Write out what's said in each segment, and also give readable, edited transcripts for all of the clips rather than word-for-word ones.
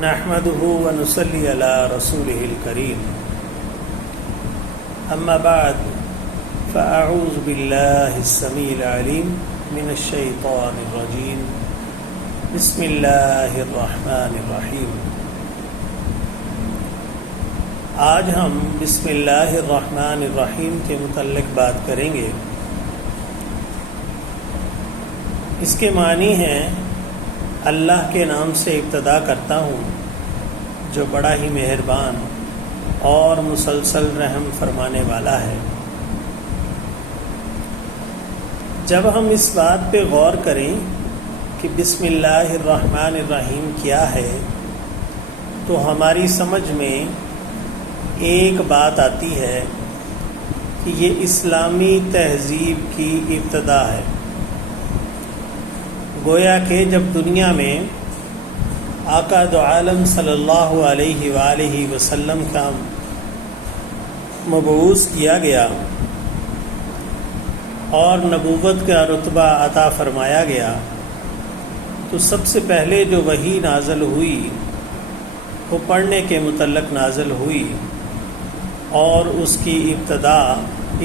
نحمده ونصلي على رسوله الكريم أما بعد فأعوذ بالله السميع العليم من الشيطان الرجيم بسم الله الرحمن الرحيم۔ آج ہم بسم اللہ الرحمن الرحیم کے متعلق بات کریں گے۔ اس کے معنی ہیں اللہ کے نام سے ابتدا کرتا ہوں جو بڑا ہی مہربان اور مسلسل رحم فرمانے والا ہے۔ جب ہم اس بات پہ غور کریں کہ بسم اللہ الرحمن الرحیم کیا ہے تو ہماری سمجھ میں ایک بات آتی ہے کہ یہ اسلامی تہذیب کی ابتدا ہے۔ گویا کہ جب دنیا میں آقا دو عالم صلی اللہ علیہ وآلہ وسلم کا مبعوث کیا گیا اور نبوت کا رتبہ عطا فرمایا گیا تو سب سے پہلے جو وحی نازل ہوئی وہ پڑھنے کے متعلق نازل ہوئی اور اس کی ابتدا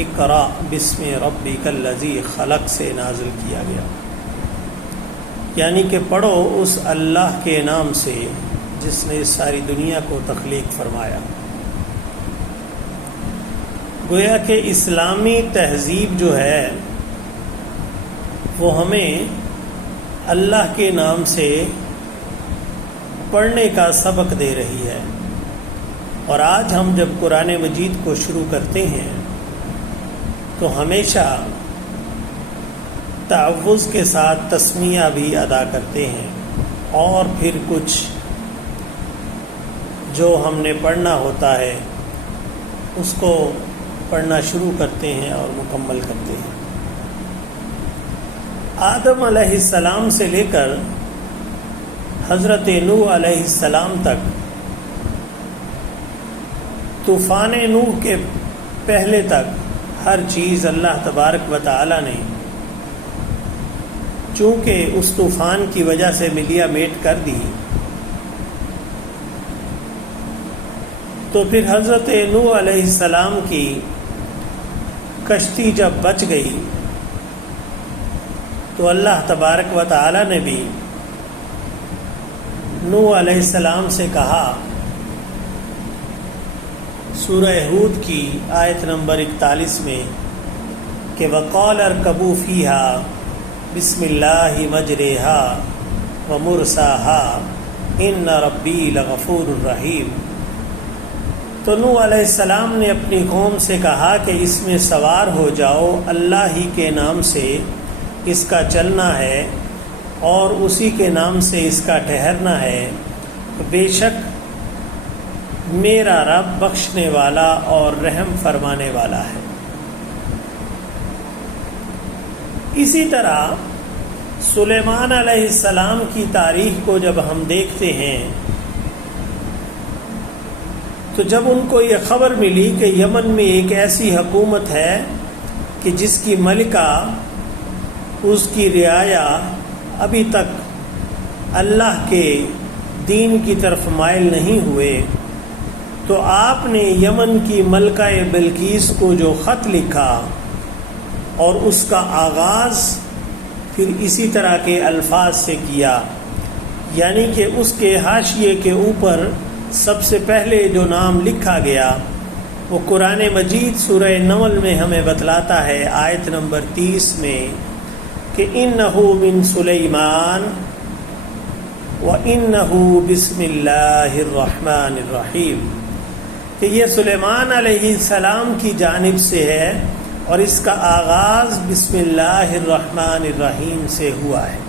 اقرأ بسم ربک الذی خلق سے نازل کیا گیا، یعنی کہ پڑھو اس اللہ کے نام سے جس نے ساری دنیا کو تخلیق فرمایا۔ گویا کہ اسلامی تہذیب جو ہے وہ ہمیں اللہ کے نام سے پڑھنے کا سبق دے رہی ہے، اور آج ہم جب قرآن مجید کو شروع کرتے ہیں تو ہمیشہ تعوذ کے ساتھ تسمیہ بھی ادا کرتے ہیں اور پھر کچھ جو ہم نے پڑھنا ہوتا ہے اس کو پڑھنا شروع کرتے ہیں اور مکمل کرتے ہیں۔ آدم علیہ السلام سے لے کر حضرت نوح علیہ السلام تک طوفان نوح کے پہلے تک ہر چیز اللہ تبارک و تعالی نے چونکہ اس طوفان کی وجہ سے ملیا میٹ کر دی، تو پھر حضرت نوح علیہ السلام کی کشتی جب بچ گئی تو اللہ تبارک و تعالی نے بھی نوح علیہ السلام سے کہا، سورہ ہود کی آیت نمبر 41 میں کہ وَقَالَ ارْكَبُوا فِيهَا بسم اللہ مجریہا ومرساہا ان ربی لغفور الرحیم۔ تو نوح علیہ السلام نے اپنی قوم سے کہا کہ اس میں سوار ہو جاؤ، اللہ ہی کے نام سے اس کا چلنا ہے اور اسی کے نام سے اس کا ٹھہرنا ہے، بے شک میرا رب بخشنے والا اور رحم فرمانے والا ہے۔ اسی طرح سلیمان علیہ السلام کی تاریخ کو جب ہم دیکھتے ہیں تو جب ان کو یہ خبر ملی کہ یمن میں ایک ایسی حکومت ہے کہ جس کی ملکہ اس کی رعایا ابھی تک اللہ کے دین کی طرف مائل نہیں ہوئے، تو آپ نے یمن کی ملکہ بلقیس کو جو خط لکھا اور اس کا آغاز پھر اسی طرح کے الفاظ سے کیا، یعنی کہ اس کے حاشیے کے اوپر سب سے پہلے جو نام لکھا گیا وہ قرآن مجید سورہ نمل میں ہمیں بتلاتا ہے آیت نمبر 30 میں کہ اِنَّهُ مِن سُلَيْمَانَ وَإِنَّهُ بِسْمِ اللَّهِ الرَّحْمَنِ الرَّحِيمِ، کہ یہ سلیمان علیہ السلام کی جانب سے ہے اور اس کا آغاز بسم اللہ الرحمن الرحیم سے ہوا ہے۔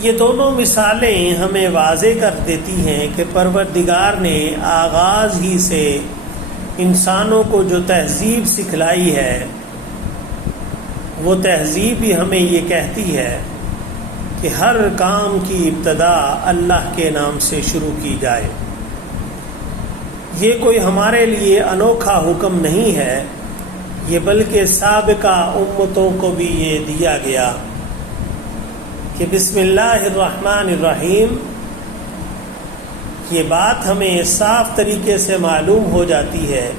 یہ دونوں مثالیں ہمیں واضح کر دیتی ہیں کہ پروردگار نے آغاز ہی سے انسانوں کو جو تہذیب سکھلائی ہے وہ تہذیب بھی ہمیں یہ کہتی ہے کہ ہر کام کی ابتدا اللہ کے نام سے شروع کی جائے۔ یہ کوئی ہمارے لیے انوکھا حکم نہیں ہے، یہ بلکہ سابقہ امتوں کو بھی یہ دیا گیا کہ بسم اللہ الرحمن الرحیم یہ بات ہمیں صاف طریقے سے معلوم ہو جاتی ہے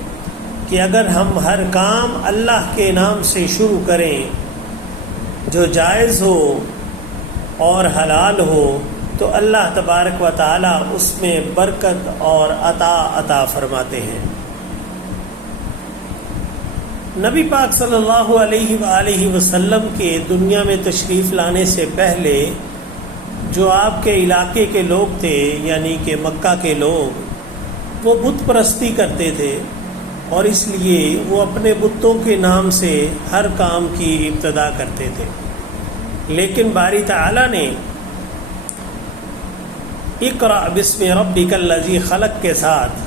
کہ اگر ہم ہر کام اللہ کے نام سے شروع کریں جو جائز ہو اور حلال ہو تو اللہ تبارک و تعالی اس میں برکت اور عطا فرماتے ہیں۔ نبی پاک صلی اللہ علیہ وآلہ وسلم کے دنیا میں تشریف لانے سے پہلے جو آپ کے علاقے کے لوگ تھے یعنی کہ مکہ کے لوگ، وہ بت پرستی کرتے تھے اور اس لیے وہ اپنے بتوں کے نام سے ہر کام کی ابتدا کرتے تھے، لیکن باری تعالی نے اقرأ بسم ربک الذی خلق کے ساتھ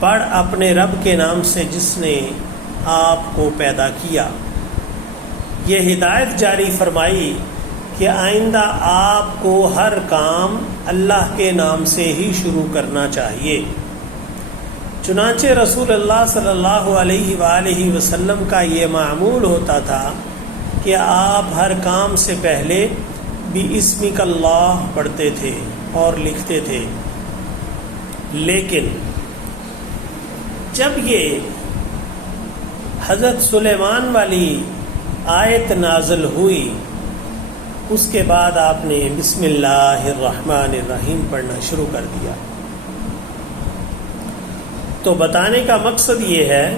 پڑھ اپنے رب کے نام سے جس نے آپ کو پیدا کیا، یہ ہدایت جاری فرمائی کہ آئندہ آپ کو ہر کام اللہ کے نام سے ہی شروع کرنا چاہیے۔ چنانچہ رسول اللہ صلی اللہ علیہ وآلہ وسلم کا یہ معمول ہوتا تھا کہ آپ ہر کام سے پہلے بِاسْمِکَ اللہ پڑھتے تھے اور لکھتے تھے، لیکن جب یہ حضرت سلیمان والی آیت نازل ہوئی اس کے بعد آپ نے بسم اللہ الرحمن الرحیم پڑھنا شروع کر دیا۔ تو بتانے کا مقصد یہ ہے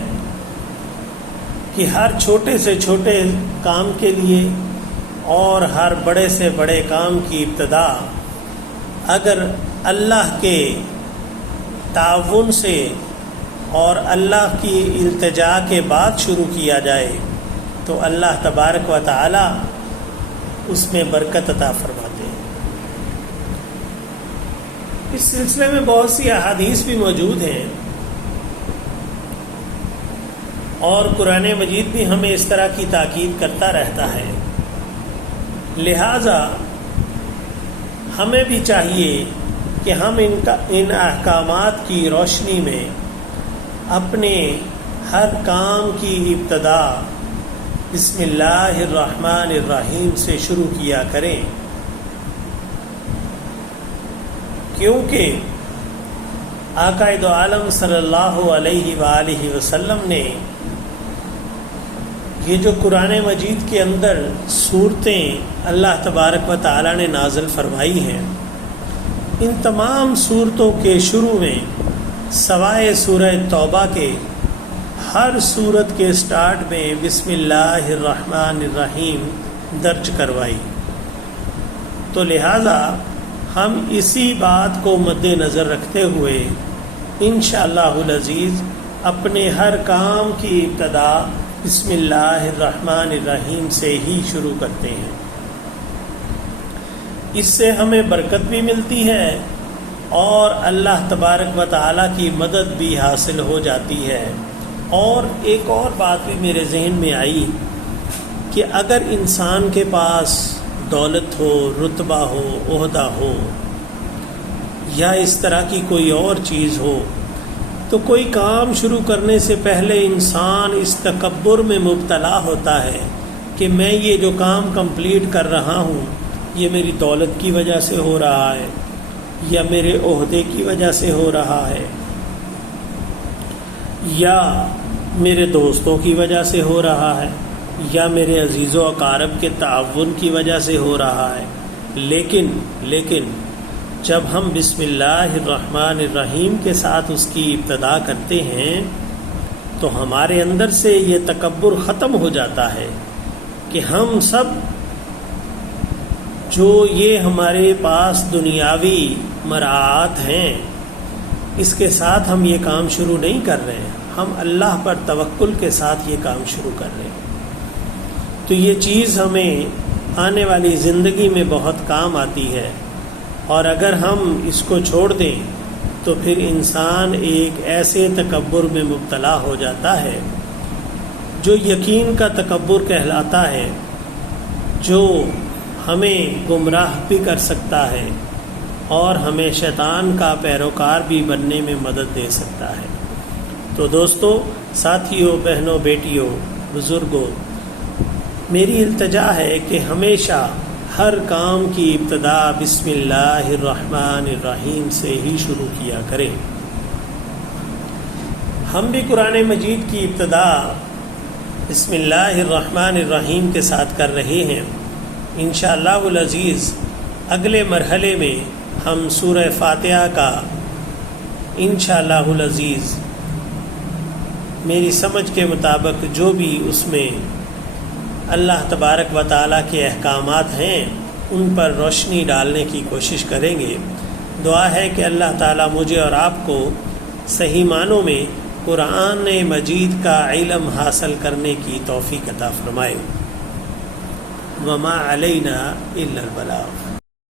کہ ہر چھوٹے سے چھوٹے کام کے لیے اور ہر بڑے سے بڑے کام کی ابتدا اگر اللہ کے تعاون سے اور اللہ کی التجا کے بعد شروع کیا جائے تو اللہ تبارک و تعالی اس میں برکت عطا فرماتے ہیں۔ اس سلسلے میں بہت سی احادیث بھی موجود ہیں اور قرآن مجید بھی ہمیں اس طرح کی تاکید کرتا رہتا ہے، لہذا ہمیں بھی چاہیے کہ ہم ان احکامات کی روشنی میں اپنے ہر کام کی ابتدا بسم اللہ الرحمن الرحیم سے شروع کیا کریں، کیونکہ آقا دو عالم صلی اللہ علیہ وآلہ وسلم نے یہ جو قرآن مجید کے اندر صورتیں اللہ تبارک و تعالی نے نازل فرمائی ہیں، ان تمام صورتوں کے شروع میں سوائے سورہ توبہ کے ہر صورت کے سٹارٹ میں بسم اللہ الرحمن الرحیم درج کروائی۔ تو لہذا ہم اسی بات کو مد نظر رکھتے ہوئے انشاءاللہ العزیز اپنے ہر کام کی ابتدا بسم اللہ الرحمن الرحیم سے ہی شروع کرتے ہیں۔ اس سے ہمیں برکت بھی ملتی ہے اور اللہ تبارک و تعالیٰ کی مدد بھی حاصل ہو جاتی ہے۔ اور ایک اور بات بھی میرے ذہن میں آئی کہ اگر انسان کے پاس دولت ہو، رتبہ ہو، عہدہ ہو یا اس طرح کی کوئی اور چیز ہو تو کوئی کام شروع کرنے سے پہلے انسان اس تکبر میں مبتلا ہوتا ہے کہ میں یہ جو کام کمپلیٹ کر رہا ہوں یہ میری دولت کی وجہ سے ہو رہا ہے یا میرے عہدے کی وجہ سے ہو رہا ہے یا میرے دوستوں کی وجہ سے ہو رہا ہے یا میرے عزیز و اقارب کے تعاون کی وجہ سے ہو رہا ہے۔ لیکن جب ہم بسم اللہ الرحمن الرحیم کے ساتھ اس کی ابتدا کرتے ہیں تو ہمارے اندر سے یہ تکبر ختم ہو جاتا ہے کہ ہم سب جو یہ ہمارے پاس دنیاوی مراعات ہیں اس کے ساتھ ہم یہ کام شروع نہیں کر رہے ہیں، ہم اللہ پر توکل کے ساتھ یہ کام شروع کر رہے ہیں۔ تو یہ چیز ہمیں آنے والی زندگی میں بہت کام آتی ہے، اور اگر ہم اس کو چھوڑ دیں تو پھر انسان ایک ایسے تکبر میں مبتلا ہو جاتا ہے جو یقین کا تکبر کہلاتا ہے، جو ہمیں گمراہ بھی کر سکتا ہے اور ہمیں شیطان کا پیروکار بھی بننے میں مدد دے سکتا ہے۔ تو دوستو، ساتھیوں، بہنوں، بیٹیوں، بزرگوں، میری التجا ہے کہ ہمیشہ ہر کام کی ابتدا بسم اللہ الرحمن الرحیم سے ہی شروع کیا کریں۔ ہم بھی قرآن مجید کی ابتدا بسم اللہ الرحمن الرحیم کے ساتھ کر رہے ہیں۔ انشاءاللہ العزیز اگلے مرحلے میں ہم سورہ فاتحہ کا انشاءاللہ العزیز میری سمجھ کے مطابق جو بھی اس میں اللہ تبارک و تعالیٰ کے احکامات ہیں ان پر روشنی ڈالنے کی کوشش کریں گے۔ دعا ہے کہ اللہ تعالیٰ مجھے اور آپ کو صحیح معنوں میں قرآن مجید کا علم حاصل کرنے کی توفیق عطا فرمائے۔ وما علینا الا البلاغ۔